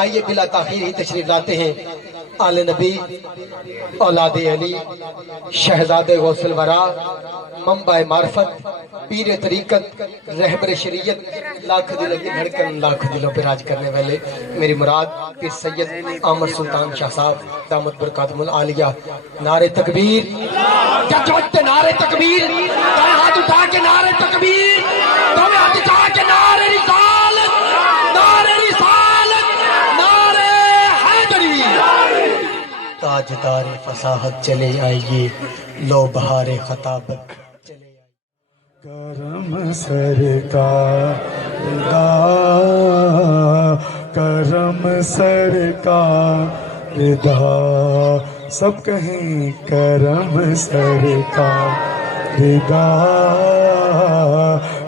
آئیے بلا تاخیر ہی تشریف لاتے ہیں آل نبی، اولاد علی، شہزاد غوث الورا، منبع معرفت، پیر طریقت، رہبر شریعت، لاکھ دلوں کی دھڑکن، لاکھ دلوں پہ راج کرنے والے میری مراد پیر سید احمد سلطان شاہ صاحب دامت برکاتہم العالیہ۔ نعرہ تکبیر، کیا چوٹتے نعرہ تکبیر، دائیں ہاتھ اٹھا کے نعرہ تکبیر، دائیں ہاتھ اٹھا کے نعرہ رسالت، نعرہ رسالت، نعرہ حیدری۔ تاجدار فصاحت چلے آئیے، لو بہار خطابت چلے آئیے۔ کرم سرکار دا، کرم سرکار دا، سب کہیں کرم سرکار دا،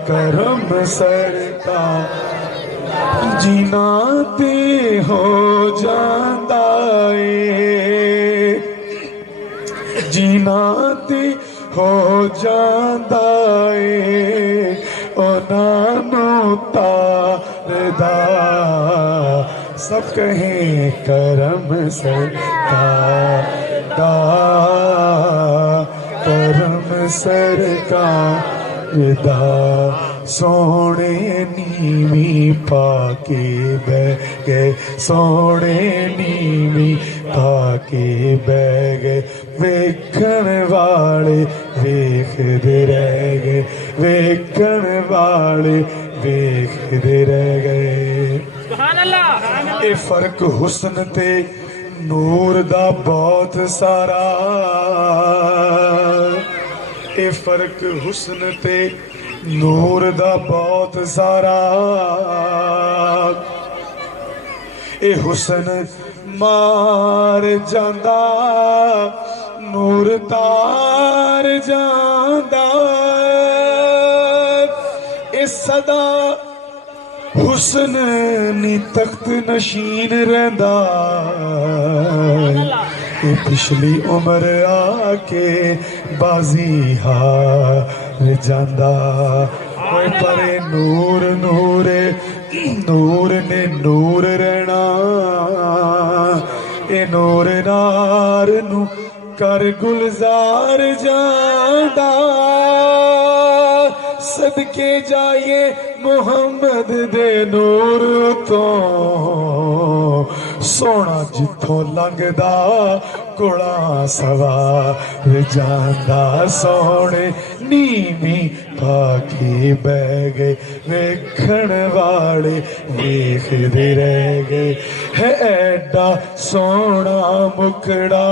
کرم سرکار جینا تے ہو جاندا اے، جینا تے ہو جاندا اے، انہاں نوں تاردا، سب کہیں کرم سرکار دا، کرم سرکار دا۔ سونے نیوی پا کے بہ گئے، سونے نیوی پا کے بہ گئے، ویکھن والے ویکھدے رہ گئے، ویکھن والے ویکھدے رہ گئے۔ سبحان اللہ۔ اے فرق حسن تے نور دا بہت سارا، اے فرق حسن تے نور دا بہت سارا، اے حسن مار جاندا، نور تار جاندا، اے صدا حسن نی تخت نشین رہندا، اے پچھلی عمر آ کے بازی ہار جاندا، اوے پرے نور نور نور نے نور رہنا، اے نور نار نو کر گلزار جاندا، صدقے جائیے محمد دے نور تو، سونا جتھوں لنگدا کوڑا سوار جاندا، سونے نیوی پا کے بہ گئے، ویکھن والے ویکھدے رہ گئے۔ ہے ایڈا سونا مکڑا،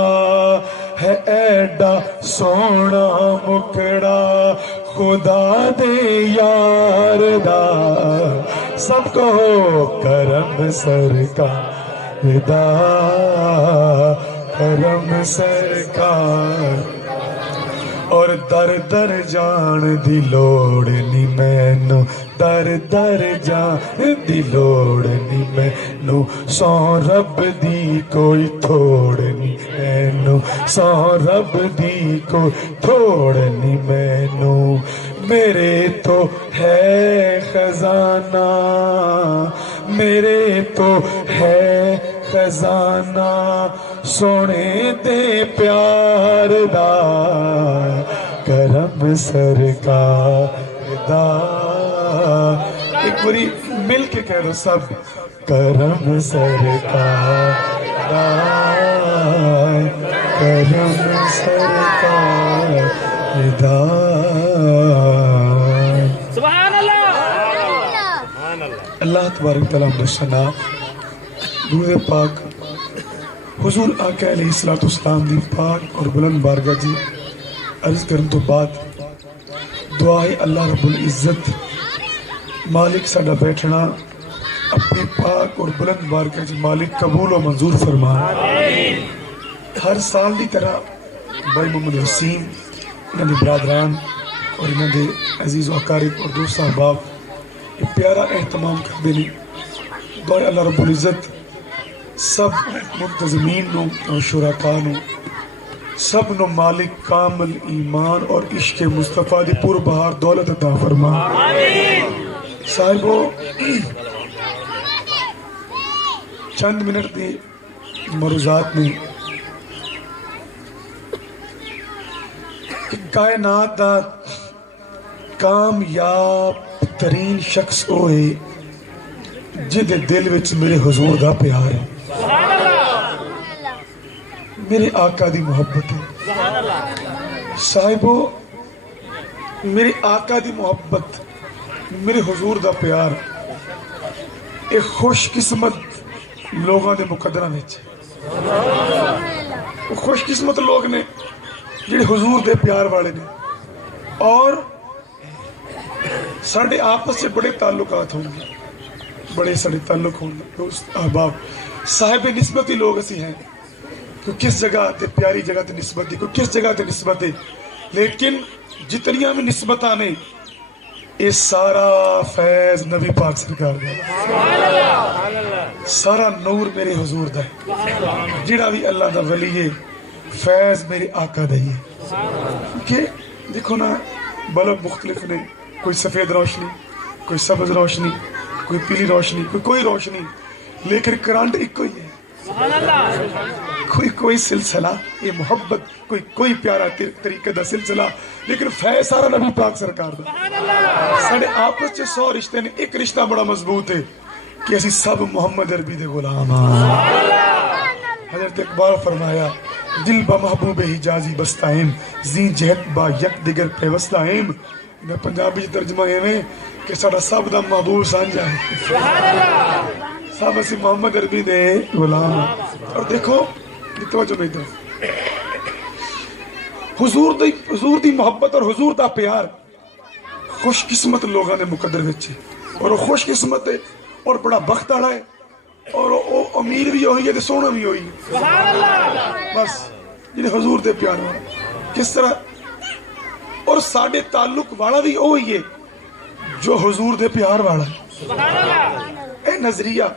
ہے ایڈا سونا مکڑا، خدا دے یار دا، سب کو کرم سرکار دا، کرم سرکار۔ اور در در جان دی لوڑ نی مینوں، در در جان دی لوڑ نی مینوں، سو رب دی کوئی تھوڑ نی مینوں، سو رب دی کوئی تھوڑ نی مینوں، میرے تو ہے خزانہ، میرے تو ہے خزانہ، سونے دے پیار دا، کرم سرکار دا۔ ایک بری مل کے کہہ دو سب، کرم سرکار دا، کرم سرکار دا۔ سبحان اللہ۔ اللہ تبارک تعالیٰ مشنا درود پاک حضور آقا علیہ السلام دی پاک اور بلند بارگاہ جی عرض کرن تو بعد دعائے اللہ رب العزت مالک ساڈا بیٹھنا اپنی پاک اور بلند بارگاہ جی مالک قبول و منظور فرما۔ ہر سال دی طرح بھائی محمد حسین انہاں دے برادران اور انہاں دے عزیز و اقارب اور دوست احباب یہ پیارا اہتمام کر دے دعائے اللہ رب العزت سب منتظمین نو اور شرکاء نو سب نو مالک کامل ایمان اور عشق مصطفیٰ دی پور بہار دولت عطا فرما۔ صاحبو چند منٹ دی مروزات میں کہ کائنات دا کامیاب ترین شخص ہوئے جدے دل وچ میرے حضور دا پیار ہے، میرے آقا دی محبت ہے۔ صاحبو میرے آقا دی محبت، میرے حضور دا پیار ایک خوش قسمت لوگاں دے مقدرہ وچ، خوش قسمت لوگ نے جڑے حضور دے پیار والے نے، اور ساڈے آپس سے بڑے تعلقات ہوں گے، بڑے ساڈے تعلق ہوں گے، دوست احباب صاحب نسبتی لوگ اسی ہیں، کوئی کس جگہ تے پیاری جگہ تے نسبت دی، کوئی کس جگہ تے نسبت ہے، لیکن جتنیاں میں نسبتاں نے یہ سارا فیض نبی پاک سرکار دا، سارا نور میرے حضور دا ہے، جڑا بھی اللہ دا ولی ہے فیض میرے آقا دا ہی ہے۔ کہ دیکھو نا بلب مختلف نے، کوئی سفید روشنی، کوئی سبز روشنی، کوئی پیلی روشنی، کوئی روشنی، لیکن کرنٹ ایک ہی ہے، کوئی سلسلہ یہ محبت، کوئی پیارا طریقے دا سلسلہ، لیکن فیض سارا نبی پاک سرکار دا۔ ساڑے آپس چے 100 رشتے نے، ایک رشتہ بڑا مضبوط ہے کہ اسی سب محمد عربی دے غلام ہیں۔ حضرت اقبال فرمایا دل با محبوب حجازی بستائم، زی جہت با یک دیگر پیوستائم۔ میں پنجابی ترجمہ ہے کہ ساڑا سب دا محبوب سانجا ہے، سب اسی محمد عربی دے غلام ہیں۔ اور دیکھو توجہ نہیں دو، حضور دی محبت اور حضور دا پیار خوش قسمت لوگاں نے مقدر وچے، اور وہ خوش قسمت ہے اور بڑا بخت آڑا ہے، اور وہ امیر بھی ہوئی ہے تو سونا بھی ہوئی ہے، بس جنہیں حضور دے پیار والا کس طرح، اور ساڑھے تعلق والا بھی ہوئی ہے جو حضور دے پیار والا ہے۔ اے نظریہ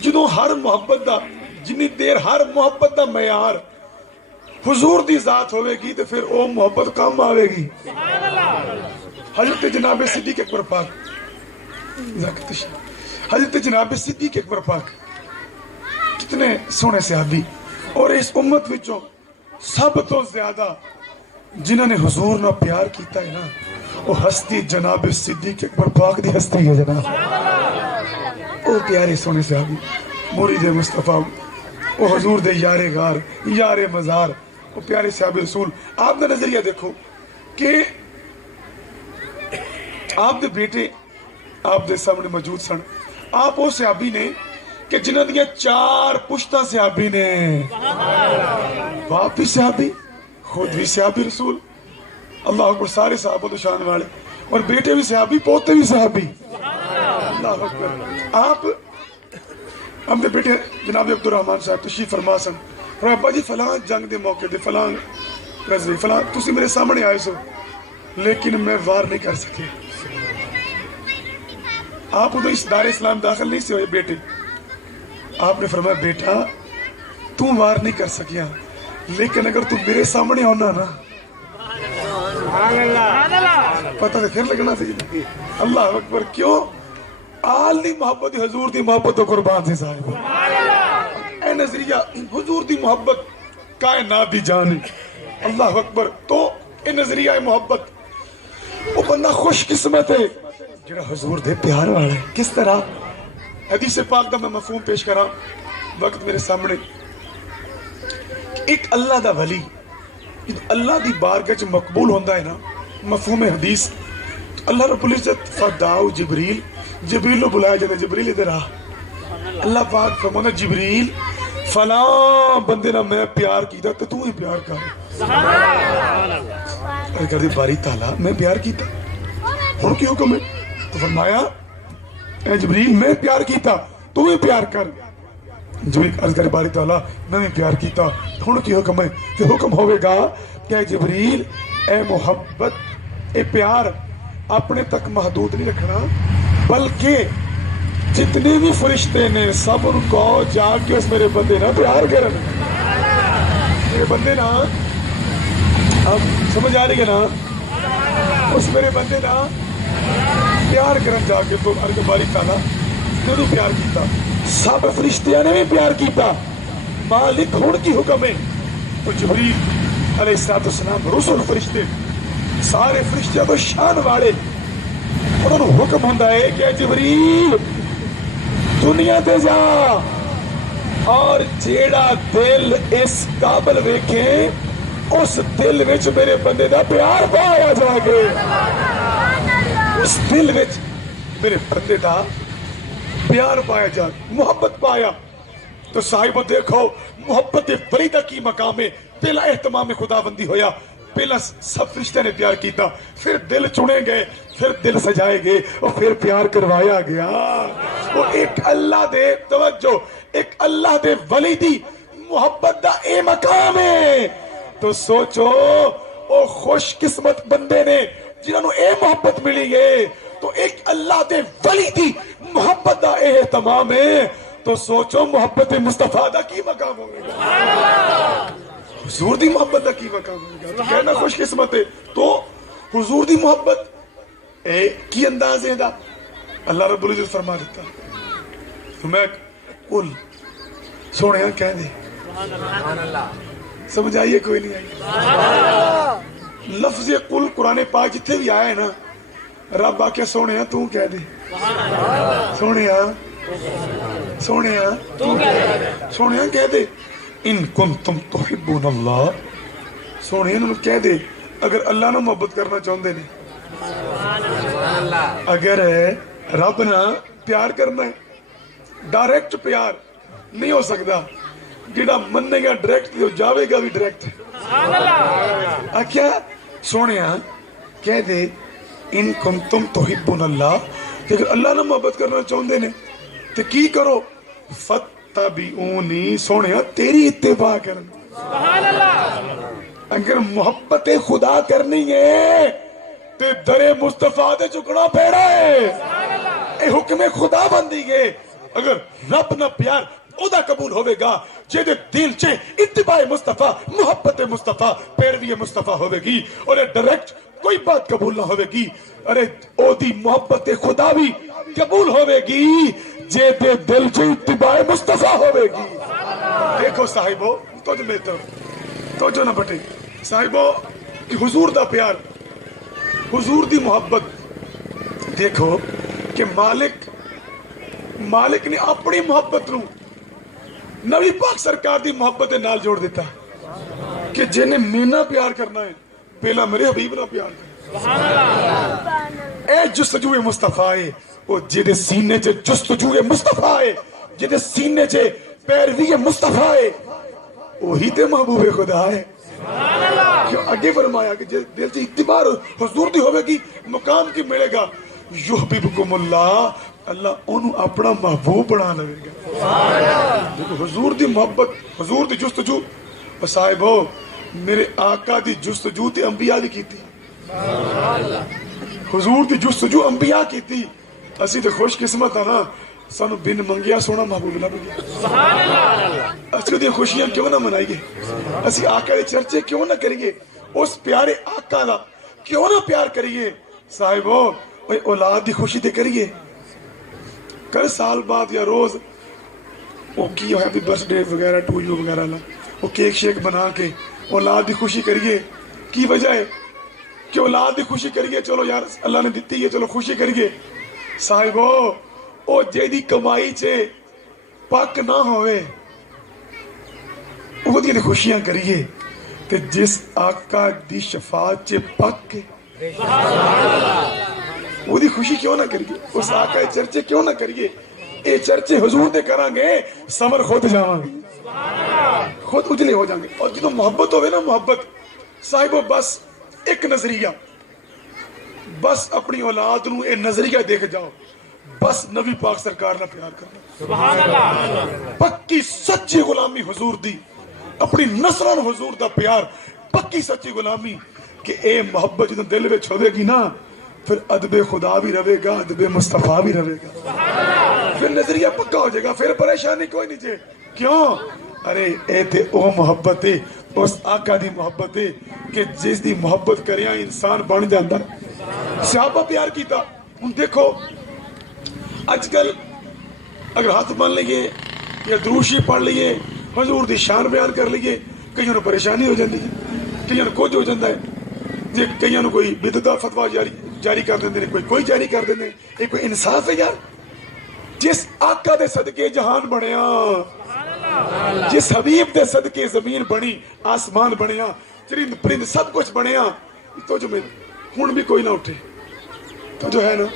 جدوں ہر محبت دا، جنی دیر ہر محبت دا معیار حضور دی ذات ہوئے گی تو پھر او محبت کام آوے گی۔ حضرت جناب صدیق اکبر پاک، حضرت جناب صدیق اکبر پاک کتنے سونے صحابی، اور اس امت وچوں سب تو زیادہ جنہوں نے حضور نہ پیار کیتا ہے نا، وہ ہستی جناب صدیق اکبر پاک دی ہستی ہے جناب، وہ پیارے سونے صحابی، مرید مصطفیٰ، وہ حضور دے یار غار، یار مزار، وہ پیارے صحابی رسول۔ آپ نے نظریہ دیکھو کہ آپ دے بیٹے آپ دے سامنے موجود سن، آپ وہ صحابی نے کہ جنہاں دیا 4 پشتہ صحابی نے، باپ بھی صحابی، خود بھی صحابی رسول، اللہ اکبر، سارے صحابہ تو شان والے، اور بیٹے بھی صحابی، پوتے بھی صحابی، اللہ اکبر۔ آپ ہم دے بیٹے جناب عبدالرحمن صاحب تشریف فرما سن، اور ابا جی فلاں جنگ دے موقع دے فلاں رضی فلاں تسی میرے سامنے آئے سو لیکن میں وار نہیں کر سکے۔ آپ ادھر اس دار اسلام داخل نہیں سے ہوئے بیٹے، آپ نے فرمایا بیٹا تم وار نہیں کر سکیا، لیکن اگر تم میرے سامنے ہونا نا پتہ تو پھر لگنا تھی۔ اللہ اکبر، کیوں؟ آل دی محبت حضور دی محبت و قربان سے صاحب، اے نظریہ حضور دی محبت کائنات دی جان ہے، اللہ اکبر۔ تو اے نظریہ محبت وہ بندہ خوش قسمت ہے جڑا حضور دے پیار والا ہے۔ کس طرح؟ حدیث پاک دا میں مفہوم پیش کرا وقت میرے سامنے، ایک اللہ دا ولی اللہ دی بارگاہ چ مقبول ہوندا ہے نا، مفہوم حدیث، اللہ رب العزت فداؤ جبریل، جبریل کو بلایا جاتا ہے، جبریل ادھر آ، اللہ پاک فرمانا جبریل فلاں بندے نہ میں پیار کیتا تو ہی پیار کر، کر دی باری تعالیٰ میں پیار کیتا ہوں کی حکم ہے؟ تو فرمایا اے جبریل میں پیار کیتا تو ہی پیار کر، جبریل عرض کرے باری تعالیٰ میں بھی پیار کیتا ہوں کی حکم ہے؟ کہ حکم ہوئے گا کہ اے جبریل اے محبت اے پیار اپنے تک محدود نہیں رکھنا، بلکہ جتنے بھی فرشتے نے سب ان کو جا کے اس میرے بندے نہ پیار کرن، میرے بندے نا، اب سمجھ آ رہی ہے نا، اس میرے بندے نا پیار کرن جا کے۔ تو عرض باری تعالیٰ کدو پیار کیتا سب فرشتیاں نے بھی پیار کیتا مالک ہون کی حکم ہے تو جبریل علیہ السلام رسول فرشتے سارے فرشتیاں تو شان والے انہوں نے حکم ہوتا ہے کہ جبریل دنیا تے جا اور جیڑا دل اس قابل ویکھے اس دل وچ میرے بندے دا پیار پایا جا کے اس دل وچ میرے بندے دا پیار پایا جا محبت پایا تو صاحب دیکھو محبت فریدہ کی مقام ہے پہلا اہتمام خدا بندی ہویا پہلا سب فرشتے نے پیار کیتا پھر دل چنے گئے پھر دل سجائے گئے اور پھر پیار کروایا گیا وہ ایک اللہ دے توجہ ایک اللہ دے ولی دی محبت دا اے مقام ہے تو سوچو او خوش قسمت بندے نے جنہوں نے اے محبت ملی ہے تو ایک اللہ دے ولی دی محبت دا اے اہتمام ہے تو سوچو محبت مصطفیٰ دا کی مقام ہوگا حضور دی محبت دا کی مقام ہوگا تو کہنا خوش قسمت ہے تو حضور دی محبت کی انداز ہے دا اللہ رب العزت فرما دیتا تو میں قل سونے کہہ دے سمجھ آئیے کوئی نہیں آئی لفظ قل قرآن پاک جتنے بھی آیا ہے نا رب آکے سونے تو کہہ دے سونے کہہ دے ان کنتم تحبون اللہ سونے انہوں کہہ دے اگر اللہ نہ محبت کرنا چاہتے نے اگر رب نہ پیار کرنا ہے ڈائریکٹ پیار نہیں ہو سکتا جڑا مننے گا ڈائریکٹ تو جاوے گا بھی ڈائریکٹ کیا سونے کہہ دے ان کنتم تحبون اللہ کہ اگر اللہ نہ محبت کرنا چاہتے نے تو کی کرو فتبعونی سونے تیری اتباع کرنا اگر محبت خدا کرنی ہے تو در مصطفیٰ دے چکنا پیڑا ہے اے حکم خدا بندی گے اگر رب نہ پیار اودا قبول ہوئے گا جیدے دل چے اتباع مصطفیٰ محبت مصطفیٰ پیروی مصطفیٰ ہوئے گی اور ڈائریکٹ کوئی بات قبول نہ ہوئے گی ارے او دی محبت خدا بھی قبول ہوئے گی جیدے دل چے اتباع مصطفیٰ ہوئے گی دیکھو صاحبو تو جو میتر تو جو نہ بٹے صاحبو حضور دا پیار حضور دی محبت دیکھو کہ مالک نے اپنی محبت نو نبی پاک سرکار دی محبت نال جوڑ دیتا کہ جنہیں مینا پیار کرنا ہے پہلا میرے حبیب نہ پیار کرنا اے جستجو مصطفیٰ ہے وہ جدے سینے چے جستجو مصطفیٰ ہے جدے سینے چے پیروی مصطفیٰ ہے وہی تے محبوب خدا ہے کیوں آگے فرمایا کہ دل سے اتباع حضور دی ہوئے گی مقام کی ملے گا یحببکم اللہ اللہ انہوں اپنا محبوب بنا لے گا حضور دی محبت حضور دی جستجو اور صاحبو میرے آقا دی جستجو تے انبیاء دی کی تھی حضور دی جستجو انبیاء کی تھی اسی تے خوش قسمت ہے نا سانو بن منگیا سونا محبوب نہ بگیا اسی دی خوشیاں کیوں نہ منائیے اسی آقا دے چرچے کیوں نہ کریے اس پیارے آقا دا کیوں نہ پیار کریے صاحبو اولاد دی خوشی تے کریے کل سال بعد یا روز وہ کی ہیپی برس ڈے وغیرہ ٹو یو وغیرہ وہ کیک شیک بنا کے اولاد دی خوشی کریے کی وجہ ہے کہ اولاد دی خوشی کریے چلو یار اللہ نے دیتی ہے چلو خوشی کریے صاحبو او جیدی کمائی چے پاک نہ ہوئے وہ دی خوشیاں کریے تے جس آقا دی شفاعت چے پاک کے وہ دی خوشی کیوں نہ کریے اس آقا چرچے کیوں نہ کریے اے چرچے حضور دے کران گے سمر خود جاواں گے خود اجلے ہو جائیں گے اور جدو محبت ہوئے نا محبت صاحبو بس ایک نظریہ بس اپنی اولاد نو اے نظریہ دیکھ جاؤ بس نبی پاک سرکار نہ پیار کرنا پکی سچی غلامی حضور دی اپنی نسلان حضور دا پیار پکی سچی غلامی کہ اے محبت جدو دل وچ ہوئے گی نا پھر ادب خدا بھی رہے گا ادب مصطفیٰ بھی رہے گا پھر نظریہ پکا ہو جائے گا پھر پریشانی کوئی نہیں جائے کیوں ارے اے تے او محبت ہے اس آقا دی محبت ہے کہ جس دی محبت کریاں انسان بن جاندہ صحابہ پیار کیتا ان دیکھو آج کل اگر ہاتھ بن لیے یا دروشی پڑھ لیے حضور دی شان بیان کر لیے کئیوں نو پریشانی ہو جاتی ہے کئیوں نو کچھ ہو جاتا ہے جی کئیوں نو کوئی بدعت دا فتویٰ جاری کر دیندے نے کوئی جاری کر دیندے یہ کوئی انصاف ہے یار جس آقا دے صدقے جہان بنیا جس حبیب دے صدقے زمین بنی آسمان بنیا چرند پرند سب کچھ بنیا تو جو میں ہون بھی کوئی نہ اٹھے تو جو ہے نا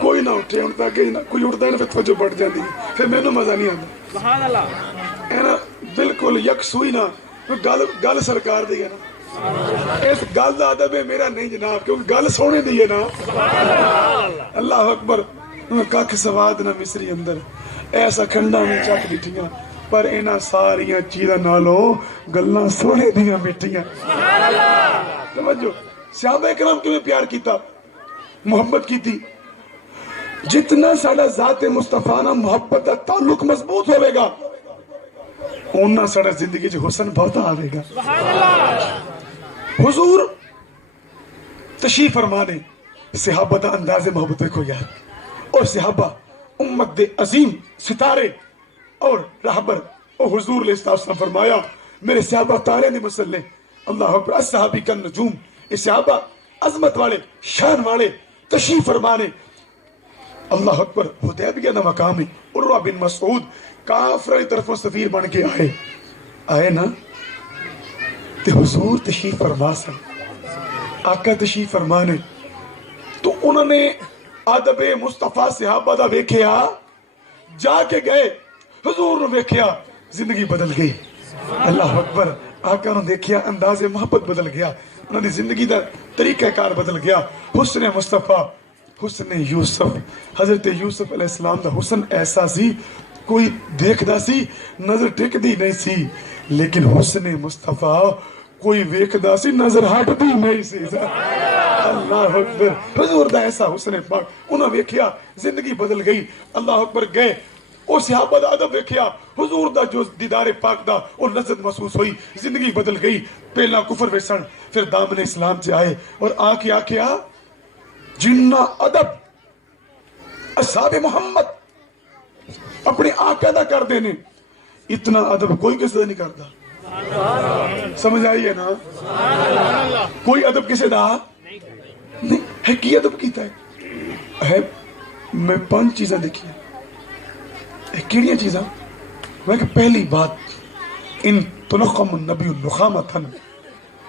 کوئی نہ اٹھے ان تاکہ کوئی اٹھتا ہے نا پھر توجہ بڑھ جاتی ہے پھر میں نو مزہ نہیں آتا ہے نا بالکل یکسوئی نہ گل سرکار دی ہے نا اس گل دا ادب ہے میرا نہیں جناب کیونکہ گل سونے دی ہے نا اللہ اکبر کھ سواد نہ مصری اندر ایسا کھنڈا میں چک بیٹھیاں پر اینا ساریاں چیزاں نالوں گلاں سونے دیاں بیٹھیاں توجہ صحابہ اکرام کیوں پیار کیتا محبت کی تھی جتنا ساڑا ذات مصطفیٰ نہ محبت دا تعلق مضبوط ہوئے گا اوننا ساڑا زندگی جو حسن بہتا آوے گا حضور تشریف فرمانے صحابہ دا انداز محبت کو یار اور صحابہ امت دے عظیم ستارے اور رہبر اور حضور علیہ السلام فرمایا میرے صحابہ تارے نے مسلے اللہ اکبر الصحابی کا نجوم اس صحابہ عظمت والے شان والے تشریف فرمانے اللہ اکبر حدیبیہ دا مقام ہے عروہ بن مسعود کافر طرفوں سفیر بن کے آئے نا تے حضور تشریف فرما سن آقا تشریف فرمانے تو انہوں نے ادب مصطفیٰ صحابہ دا ویکھیا جا کے گئے حضور نے ویکھیا زندگی بدل گئی اللہ اکبر آقا نے دیکھیا انداز محبت بدل گیا انہوں نے زندگی دا طریقہ کار بدل گیا حسن مصطفیٰ حسن یوسف حضرت یوسف علیہ السلام دا حسن ایسا سی کوئی دیکھدا سی نظر ٹکدی نہیں سی لیکن حسن مصطفیٰ کوئی ویکھدا سی نظر ہٹدی نہیں سی اللہ اکبر حضور دا ایسا حسن پاک انہوں ویکھیا زندگی بدل گئی اللہ اکبر گئے اور صحابہ دا ادب ویکھیا حضور دا جو دیدار پاک دا اور لذت محسوس ہوئی زندگی بدل گئی پہلا کفر ویسن پھر دامن اسلام سے آئے اور آکیا جنہ ادب اصحاب محمد اپنے آقا دا کر دینے اتنا ادب کوئی کسی دا نہیں کرتا سمجھ آئیے نا کوئی ادب کسی دا نہیں ہے کی ادب کیتا ہے میں 5 چیزیں دیکھی ہیں کیڑیاں چیزاں میں کہ پہلی بات ان تنقم النبی النخامتن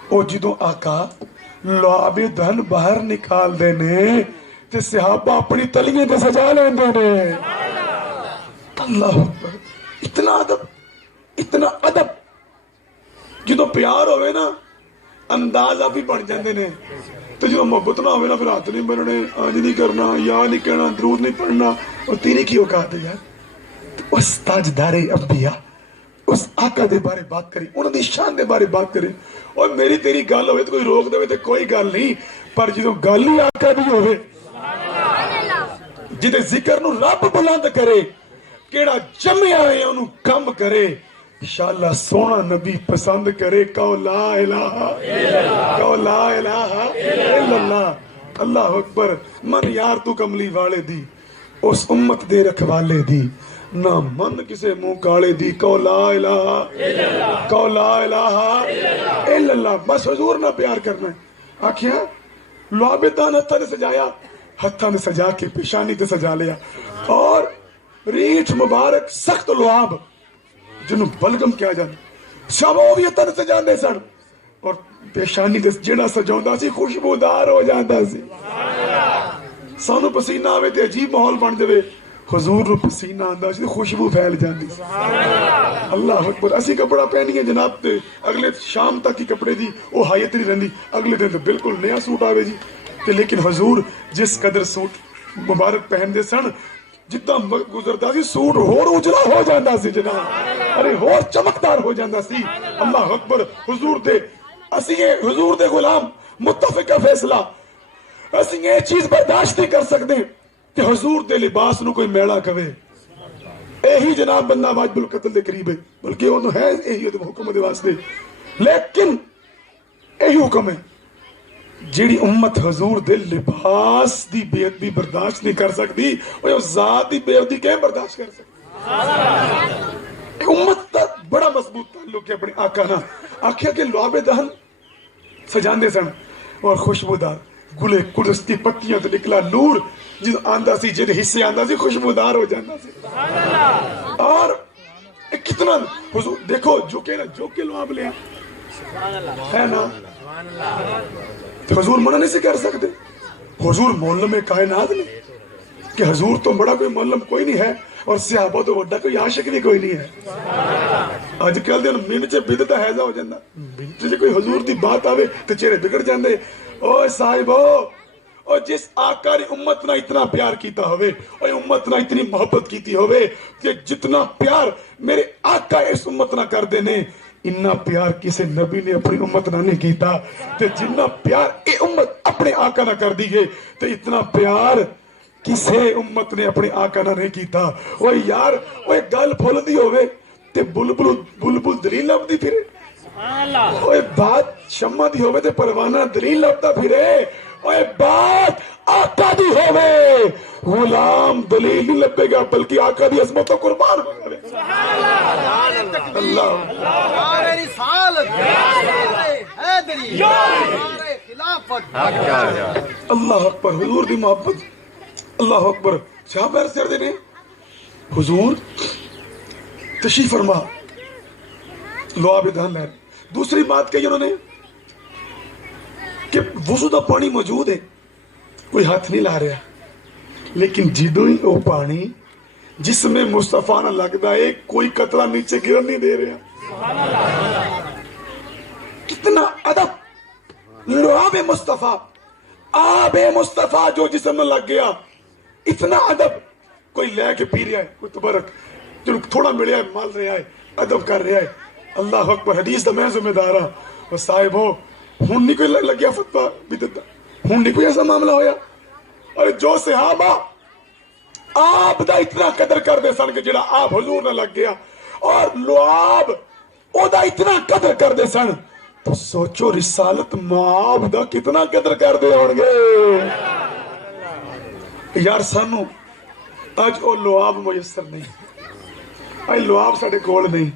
او جدوں آقا لعاب دہن باہر نکال دینے تے صحابہ اپنی تلیاں تے سجا لین دینے اللہ اکبر اتنا ادب جدوں پیار ہوئے نا اندازہ بھی بن جاندے نے تو جدوں محبت نہ ہوئے نا پھر ہاتھ نہیں بننے آج نہیں کرنا یا نہیں کہنا درود نہیں پڑھنا اور تیری کی اوقات ہے یار اس تاجدار انبیاء اس آقا دے بارے بات کریں انہوں دی شان دے بارے بات کریں اور میری تیری گل ہوئے تو کوئی روک دے تو کوئی گل نہیں پر جدوں گل ہی آقا دی ہوئے جدے ذکر نو رب بلند کرے کیڑا جمعہ ہے انہوں کم کرے انشاءاللہ سونا نبی پسند کرے کہو لا الہ الا اللہ اللہ اکبر من یار تو کملی والے دی اس امت دے رکھوالے دی نہ من کسے منہ کالے دی کہو لا الہ الا اللہ بس حضور نہ پیار کرنا ہے آکھیا لعابتان ہتھا نے سجایا ہتھا نے سجا کے پیشانی تے سجا لیا اور ریٹھ مبارک سخت لعاب جنہوں بلگم کیا جانا شامو بھی ہتھا نے سجا دے سن اور پیشانی تے جڑا سجاؤں سی خوشبودار ہو جاتا سی سانو پسینہ آوے تے عجیب ماحول بن جاوے حضور رو پسینہ آندا سی خوشبو پھیل جاندی اللہ اکبر اسی کپڑا پہنیے جناب تے اگلے شام تک کی کپڑے دی او حیت نہیں رہندی اگلے دن تے بالکل نیا سوٹ آوے جی تے لیکن حضور جس قدر سوٹ مبارک پہن دے سن جتنا گزردا سی سوٹ ہور اجلا ہو جاندا سی جناب ارے ہور چمکدار ہو جاندا سی اللہ اکبر حضور دے اسی حضور دے غلام متفق فیصلہ اسی یہ چیز برداشت نہیں کر سکتے کہ حضور دے لباس نو کوئی میڑا کہے یہی جناب بندہ واجب القتل دے قریب ہے بلکہ وہ ہے یہی حکم دے واسطے لیکن یہی حکم ہے جیڑی امت حضور دے لباس دی بے ادبی برداشت نہیں کر سکتی وہ ذات دی بے ادبی کیوں برداشت کر سکتی؟ امت دا بڑا مضبوط تعلق ہے اپنے آقا نا. آخیا کہ لعاب دہن سجاندے سن اور خوشبودار گلے قدس کی پتیاں تو نکلا نور جس آندا سی جن حصے آندا سی خوشبودار ہو جاتا سی. اور کتنا حضور دیکھو جو کہ لعاب لیا ہے نا حضور منع نہیں سے کر سکتے. حضور معلم کائنات نہیں کہ حضور تو بڑا کوئی معلم کوئی نہیں ہے اور صحابہ تو بڑا کوئی عاشق بھی کوئی نہیں ہے. آج کل دن منٹ چ بدعت حیضہ ہو جاتا منٹ چ کوئی حضور دی بات آوے تو چہرے بگڑ جاندے. اوے صاحبو اور جس آقا نے امت نہ اتنا پیار کیتا ہوئے اور امت نہ اتنی محبت کیتی ہوئے کہ جتنا پیار میرے آقا اس امت نہ کر دینے اتنا پیار کسی نبی نے اپنی امت نہ نہیں کیتا. تے جتنا پیار اے امت اپنے آقا نہ کر دی گئے تے اتنا پیار کسے امت نے اپنے آقا نہ نہیں کیتا. اوے یار اوے گل پھول دی ہوئے تے بلبل دلیل لبدی پھرے. اوے بات شمع دی ہوئے تے پروانہ دلیل لبدا پھرے. اوے بات آقا دی ہوئے غلام دلیل نہیں لبے گا بلکہ آقا دی عظمت و قربان ہو جائے. اللہ اللہ اکبر حضور دی محبت اللہ اکبر. صحابہ عرض کر دینے حضور تشریف فرما لعاب دہن لہر. دوسری بات کہی انہوں نے کہ وضو دا پانی موجود ہے کوئی ہاتھ نہیں لا رہا لیکن جدوں ہی وہ پانی جس میں مصطفیٰ نہ لگتا ہے کوئی قطرہ نیچے گرن نہیں دے رہا. کتنا ادب لعاب مصطفیٰ آب مصطفیٰ جو جسم میں لگ گیا اتنا ادب. کوئی لے کے پی رہا ہے کوئی تبرک جو تھوڑا ملیا ہے مال رہا ہے ادب کر رہا ہے. اللہ اکبر. حدیث دا میں ذمہ دار ہاں اور صاحب ہو ہن نہیں کوئی لگیا فتویٰ بدعت دا ہن نہیں کوئی ایسا معاملہ ہویا. اور جو صحابہ آپ دا اتنا قدر کر دے سن کہ جڑا آپ حضور نہ لگ گیا اور لعاب او دا اتنا قدر کر دے سن تو سوچو رسالت ماں دا کتنا قدر کر دے ہون گے. یار سانو اج او لعاب میسر نہیں اے لعاب ساڈے کول نہیں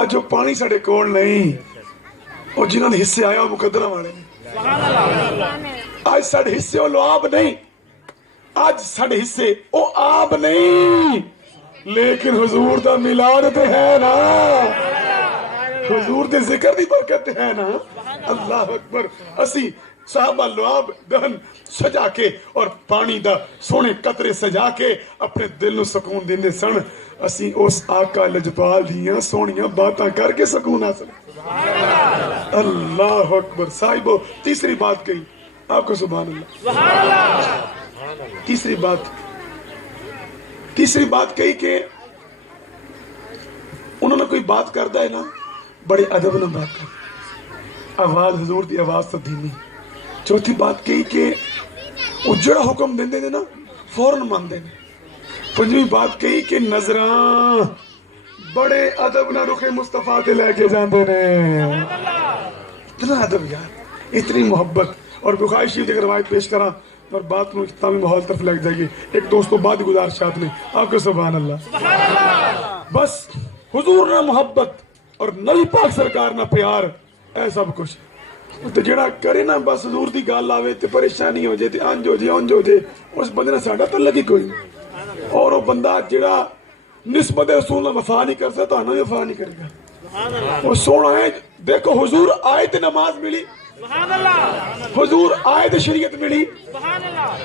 اج او پانی ساڈے کول نہیں او جنہاں دے حصے آیا مقدرہ والے نہیں. اج ساڈے حصے او لعاب نہیں آج ساڑھے حصے او آپ نہیں لیکن حضور دا میلاد تے ہے نا حضور دے ذکر دی برکت ہے نا. اللہ اکبر. اسی صحابہ لعاب دہن سجا کے اور پانی دا سونے قطرے سجا کے اپنے دل نو سکون دیندے سن. اسی اس آقا لجپال دیاں سونیاں باتاں کر کے سکون حاصل. اللہ اکبر. صاحبو تیسری بات کہی آپ کو سبحان اللہ. تیسری بات کہی کہ انہوں نے کوئی بات کرتا ہے نا بڑے ادب نہ بات کر آواز حضور دی آواز تو دینی. چوتھی بات کہی کہ وہ جڑا حکم دیندے نے نا فوراً مان دے. پنجویں بات کہی کہ نظراں بڑے ادب نہ رخ مصطفیٰ تے لے کے جاندے نے. اتنا ادب یار اتنی محبت. اور بخاری شریف کی روایت پیش کرا اور بات میں اختتامی ماحول طرف لگ جائے گی. ایک دوستوں بعد گزارشات میں آپ کو سبحان اللہ. بس حضور نہ محبت اور نبی پاک سرکار نہ پیار اے سب کچھ تو جڑا کرے نا بس حضور دی گل آوے تے پریشانی ہو جائے تے انج ہو جائے انج ہو جائے اس بندے نے ساڈا تعلق ہی کوئی نہیں. اور وہ بندہ جڑا نسبت رسول اللہ وفا نہیں کر سکتا تو وفا نہیں کرے گا. وہ سونا ہے دیکھو حضور آئے تے نماز ملی حضور آئے تے شریعت ملی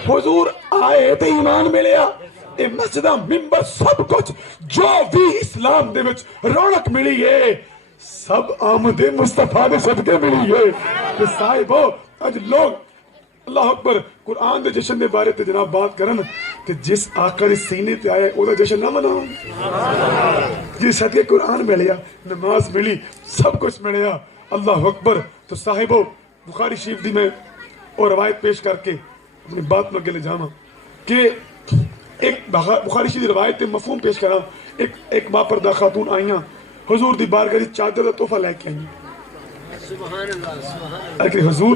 حضور آئے تے ایمان ملیا. اے مسجدہ ممبر سب کچھ جو بھی اسلام دے وچ رونق ملی ہے سب آمد مصطفیٰ دے صدقے ملی ہے. کہ صاحبو اج لوگ اللہ اکبر قرآن دے جشن دے بارے تے جناب بات کرن تے جس آقا دے سینے تے آئے او دا جشن نہ مناؤ. جس صدقے قرآن ملیا نماز ملی سب کچھ ملیا. اللہ اکبر. تو صاحبو بخاری شریف دی میں اور روایت پیش کر کے اپنی بات میں گلے جانا کہ ایک بخاری شریف دی روایت مفہوم پیش کرا. ایک باپردہ خاتون آئیاں حضور دی بارگاہ دی چادر دا تحفہ لے کے آئیاں. اگر حضور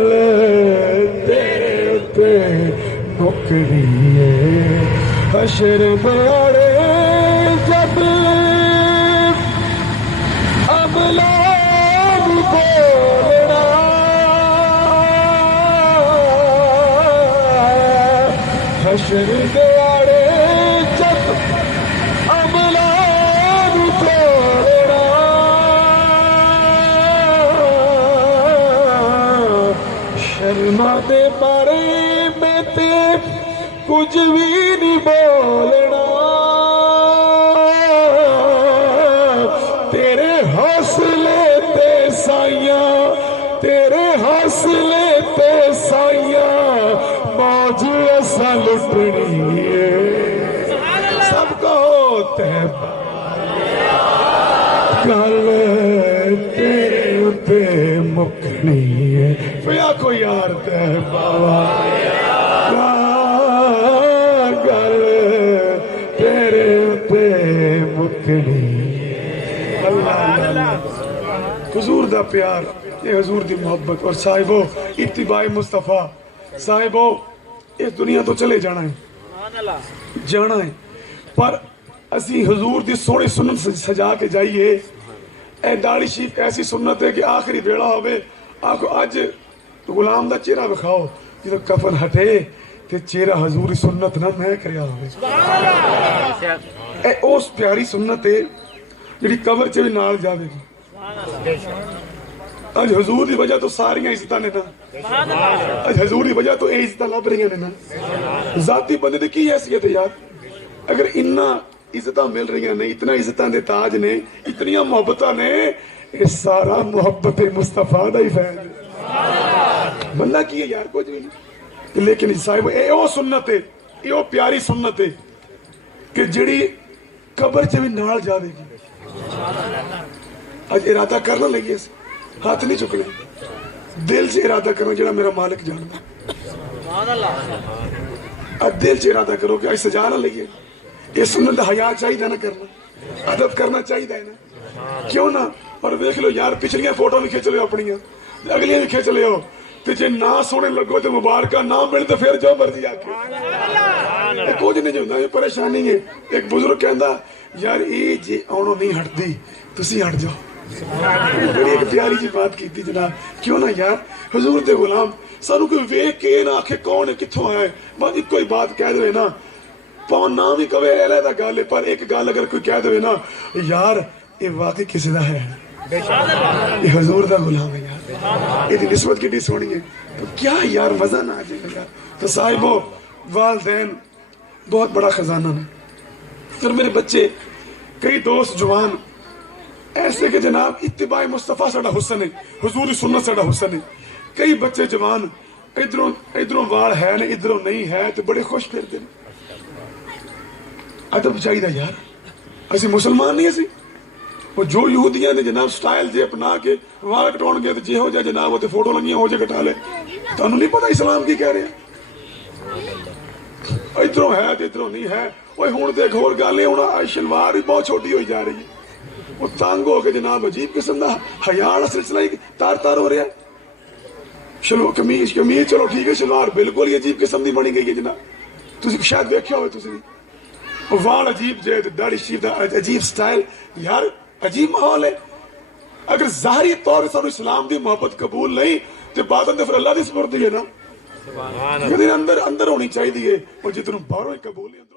گل تیرے تے مکڑی ہے حشر بڑے جب املاک بولنا حشر بڑے جب املاک بولنا شرما دے بارے میں تے کچھ بھی نہیں بولنا تیرے حوصلے تے سائیاں تیرے حوصلے تے سائیاں موج ایسا لٹنی ہے سب کہو تیبا گل تیرے تے مکنی ہے پیا کو یار تیبا گل تیرے تے مکنی حضور دا پیار یہ حضور دی محبت اور صاحبو اتباع مصطفیٰ صاحبو اس دنیا تو چلے جانا ہے پر اسی حضور دی سوڑی سنت سجا کے جائیے اے داڑھی شریف ایسی سنت ہے کہ آخری بیڑا ہوئے آکو آج غلام دا چہرہ بکھاؤ جب کفن ہٹے تے چہرہ حضور سنت نہ میں کریا ہوئے اے اس پیاری سنت ہے جڑی قبر چ بھی نال جاوے گی اج حضور دی وجہ تو ساریاں عزتاں نے نا اج حضور دی وجہ تو اے عزتاں لب رہی نے نا ذاتی بندے دی کی حیثیت ہے یار اگر اتنا عزتاں مل رہی ہیں نہیں اتنا عزتاں دے تاج نے اتنیاں محبتاں نے یہ سارا محبت مصطفیٰ دا ہی فیض ہے بندہ کی ہے یار کچھ نہیں لیکن صاحب اے او سنت ہے اے او پیاری سنت ہے کہ جڑی قبر چ بھی نال جاوے گی اج ارادہ کرنا لگی اس ہاتھ نہیں چکنے دل سے ارادہ کرنا جڑا میرا مالک جاننا اج دل سے ارادہ کرو کہ اج سجانا لگی یہ سنت حیا چاہیے نہ کرنا ادب کرنا چاہیے نا کیوں نہ اور دیکھ لو یار پچھلیاں فوٹو بھی کھینچ لو اپنی اگلیاں بھی کھینچ لو تے جے نہ سونے لگو تے مبارکہ نہ مل تے پھر جو مرضی آکے کچھ نہیں جو یہ پریشانی ہے ایک بزرگ کہندا یار یہ جے آنو نہیں ہٹدی تسی ہٹ جاؤ بڑی ایک پیاری جی بات کی تھی جناب کیوں نہ یار حضور دے غلام سانو کوئی ویکھ کے نہ آکھے کون ہے کتھوں آیا ہے بس ایک کوئی بات کہہ دے نا پاؤں نام ہی کہے علیحدہ گل ہے پر ایک گل اگر کوئی کہہ دے نا یار یہ واقعی کسی دا ہے یہ حضور دا غلام ہے یار یہ نسبت کی سونی ہے تو کیا یار مزہ نہ آ جائے گا تو صاحبو والدین بہت بڑا خزانہ ہے اور میرے بچے کئی دوست جوان ایسے کہ جناب اتباع مصطفیٰ ساڑا حسن ہے حضور سنت ساڑا حسن ہے کئی بچے جوان ادھروں وال ہے نہیں ادھروں نہیں ہے تو بڑے خوش پھر دیں ادب چاہیے یار اسی مسلمان نہیں اسی وہ جو یہودیاں نے جناب سٹائل جے اپنا کے وال کٹاؤن گئے تو جے ہو جائے جناب وہ فوٹو لگیاں ہو جائے کٹا لے تو انہوں نہیں پتا اسلام کی کہہ رہے ہیں ادھروں ہے تو ادھروں نہیں ہے وہ ہون دیکھ اور گالیں ہونا شلوار بھی بہت چھوٹی ہوئی جا رہی ہے وہ تانگ ہو کے جناب عجیب قسم دا حیاء سلسلہ ہی تار تار ہو رہا ہے کمیز چلو ٹھیک ہے شلوار بالکل ہی عجیب قسم دی بنی گئی ہے جناب تسی شاید دیکھیا ہوئے تسی وال عجیب جے داڑھی شریف دا عجیب سٹائل یار عجیب ماحول ہے اگر ظاہری طور سے اسلام دی محبت قبول نہیں تو باطن دے پھر اللہ دی سپرد ہے نا اندر ہونی چاہیے اور جتنوں باہروں قبول ہے